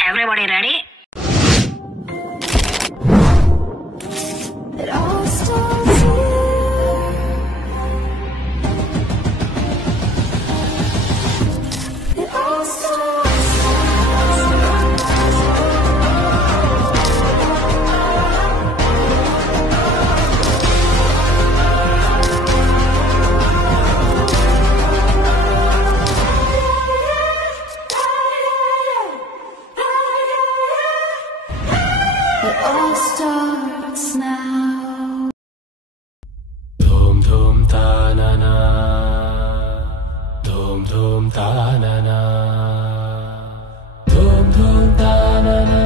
Everybody ready? It all starts here. It all starts now. Dhum dhum ta na na, dhum dhum ta na na, dhum dhum ta na na,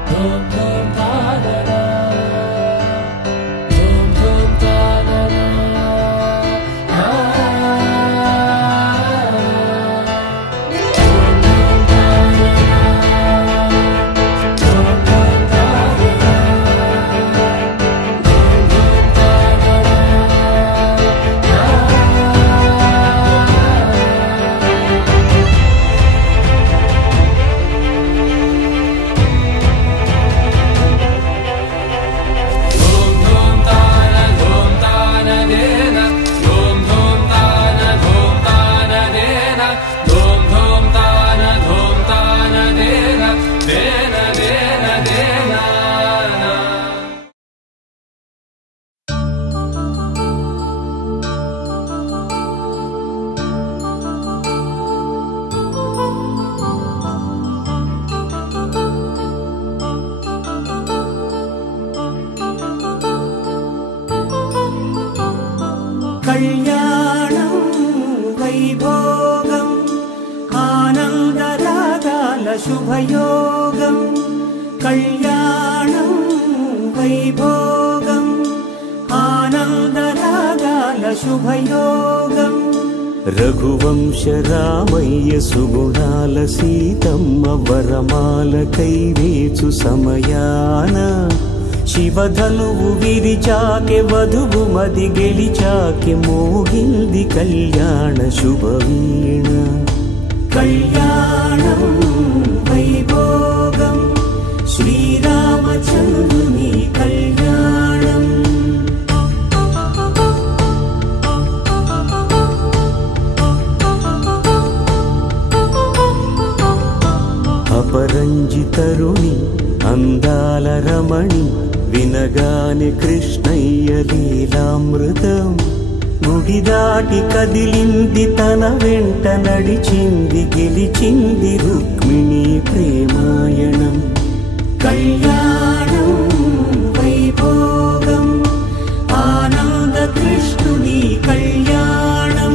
dhum dhum ta na na, dhum dhum ta na na. కళ్యాణం వైభోగం ఆనందరాగాల శుభయోగం కళ్యాణం వైభోగం ఆనందరాగాల శుభయోగం రఘువంశ రామయ్య సుగుణాల సీతమ్మ వరమాల కైవేచు సమయాన శివధనువు విరిచాకె వధువు మది గెలిచాకె మోగింది కళ్యాణ శుభవీణ కళ్యాణం వైభోగం శ్రీరామచంద్రుని కళ్యాణం అపరంజి తరుణి అందాల రమణి వినగానే కృష్ణయ్య లీలామృతం గుడి దాటి కదిలింది తన వెంట నడిచింది గెలిచింది రుక్మిణి ప్రేమాయణం కళ్యాణం వైభోగం ఆనంద కృష్ణుని కళ్యాణం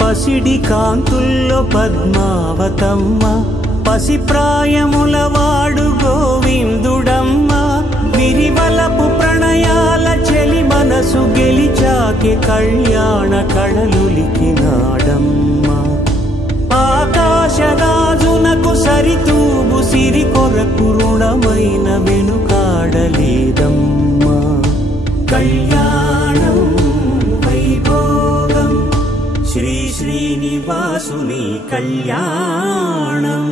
పసిడి కాంతుల్లో పద్మావతమ్మ పసిప్రాయముల వాడు గోవిందుడమ్మ విరివలపు ప్రణయాల చెలి మనసు గెలిచాకే కళ్యాణ కళలులికినాడమ్మ ఆకాశరాజునకు సరితూగు సిరి కొరకు రుణమైన వెనుకాడలేదమ్మ కళ్యాణం వైభోగం శ్రీ శ్రీనివాసుని కళ్యాణం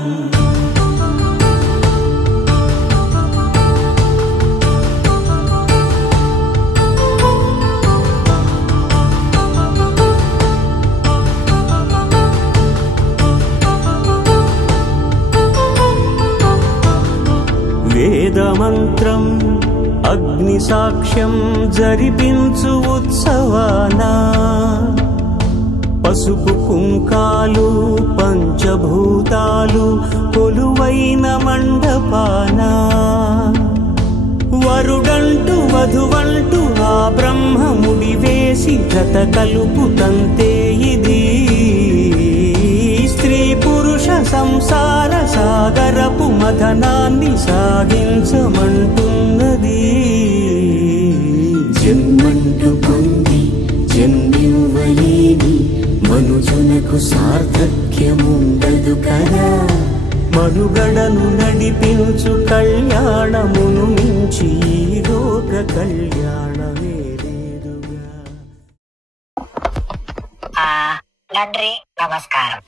వేదమంత్రం అగ్ని సాక్ష్యం జరిపించు ఉత్సవానా పసుపు కుంకాలు పంచభూతాలు కొలువైన మండపాన వరుడంటూ వధువంటూ ఆ బ్రహ్మముడి వేసి జత కలుపుతంతే ఇది స్త్రీ పురుష సంసార సాగరపు మథనాన్ని సాగించమంటున్నది జన్మంటూ పొంది జన్మివ్వలేని మనుజునకు సార్థక్యముండదు కదా మనుగడను నడిపించు కళ్యాణమును మించి కళ్యాణమే లేదుగా. తండ్రి నమస్కారం.